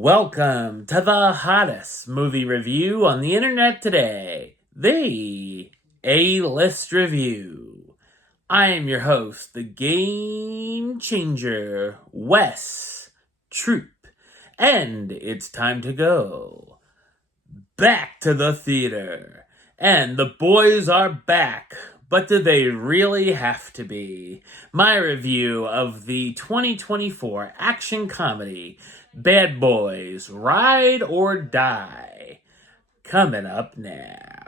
Welcome to the hottest movie review on the internet today, the A-List Review. I am your host, the Game Changer, Wes Troop, and it's time to go back to the theater. And the boys are back, but do they really have to be? My review of the 2024 action comedy Bad Boys: Ride or Die, coming up now.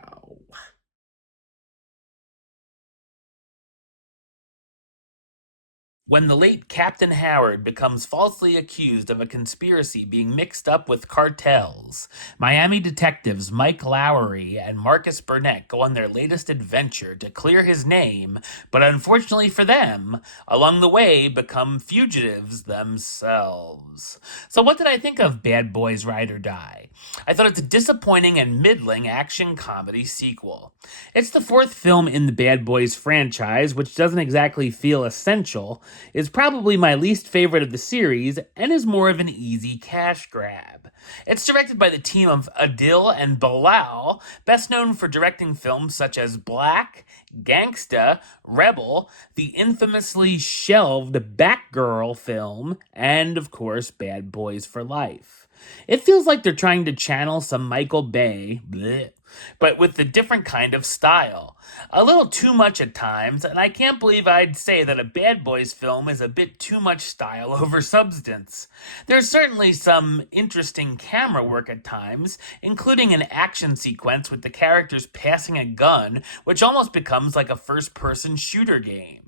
When the late Captain Howard becomes falsely accused of a conspiracy being mixed up with cartels, Miami detectives Mike Lowry and Marcus Burnett go on their latest adventure to clear his name, but unfortunately for them, along the way become fugitives themselves. So what did I think of Bad Boys: Ride or Die? I thought it's a disappointing and middling action comedy sequel. It's the fourth film in the Bad Boys franchise, which doesn't exactly feel essential, is probably my least favorite of the series, and is more of an easy cash grab. It's directed by the team of Adil and Bilal, best known for directing films such as Black, Gangsta, Rebel, the infamously shelved Batgirl film, and of course Bad Boys for Life. It feels like they're trying to channel some Michael Bay, bleh, but with a different kind of style. A little too much at times, and I can't believe I'd say that a Bad Boys film is a bit too much style over substance. There's certainly some interesting camera work at times, including an action sequence with the characters passing a gun, which almost becomes like a first-person shooter game.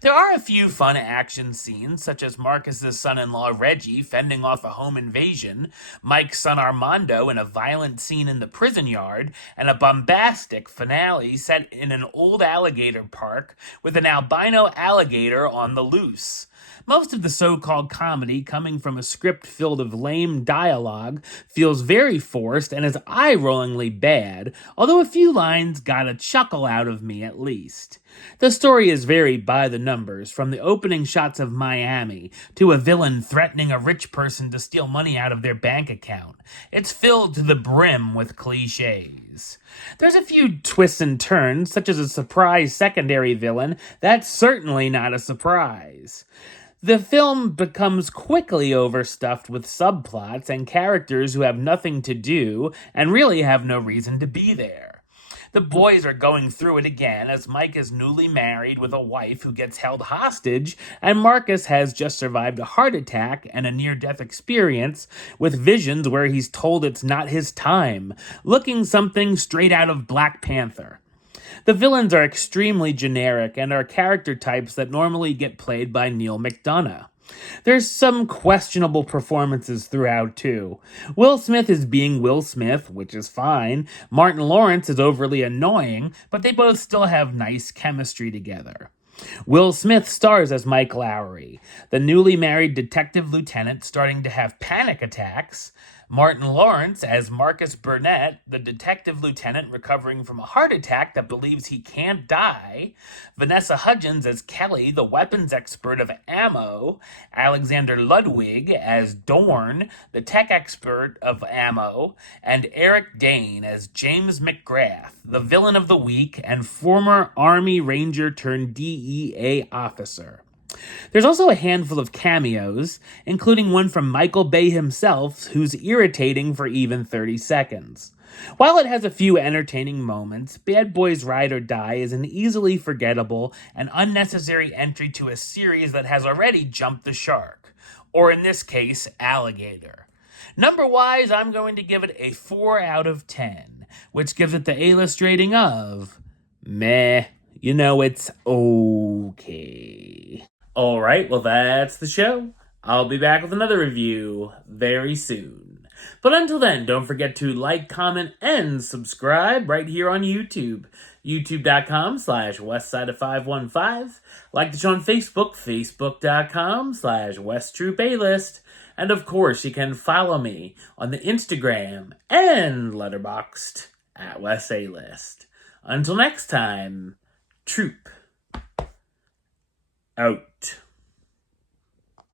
There are a few fun action scenes, such as Marcus's son-in-law Reggie fending off a home invasion, Mike's son Armando in a violent scene in the prison yard, and a bombastic finale set in an old alligator park with an albino alligator on the loose. Most of the so-called comedy, coming from a script filled of lame dialogue, feels very forced and is eye-rollingly bad, although a few lines got a chuckle out of me at least. The story is very by the numbers, from the opening shots of Miami to a villain threatening a rich person to steal money out of their bank account. It's filled to the brim with cliches. There's a few twists and turns, such as a surprise secondary villain. That's certainly not a surprise. The film becomes quickly overstuffed with subplots and characters who have nothing to do and really have no reason to be there. The boys are going through it again as Mike is newly married with a wife who gets held hostage, and Marcus has just survived a heart attack and a near-death experience with visions where he's told it's not his time, looking something straight out of Black Panther. The villains are extremely generic and are character types that normally get played by Neil McDonough. There's some questionable performances throughout, too. Will Smith is being Will Smith, which is fine. Martin Lawrence is overly annoying, but they both still have nice chemistry together. Will Smith stars as Mike Lowry, the newly married detective lieutenant starting to have panic attacks, Martin Lawrence as Marcus Burnett, the detective lieutenant recovering from a heart attack that believes he can't die, Vanessa Hudgens as Kelly, the weapons expert of ammo, Alexander Ludwig as Dorn, the tech expert of ammo, and Eric Dane as James McGrath, the villain of the week and former Army Ranger turned DEA officer. There's also a handful of cameos, including one from Michael Bay himself, who's irritating for even 30 seconds. While it has a few entertaining moments, Bad Boys: Ride or Die is an easily forgettable and unnecessary entry to a series that has already jumped the shark, or in this case, alligator. Number-wise, I'm going to give it a 4 out of 10, which gives it the A-list rating of meh. It's okay. Alright, well that's the show. I'll be back with another review very soon. But until then, don't forget to like, comment, and subscribe right here on YouTube. YouTube.com/Westside515. Like the show on Facebook, Facebook.com/WestTroopAlist. And of course, you can follow me on the Instagram and Letterboxd at WesAlist. Until next time, Troop out.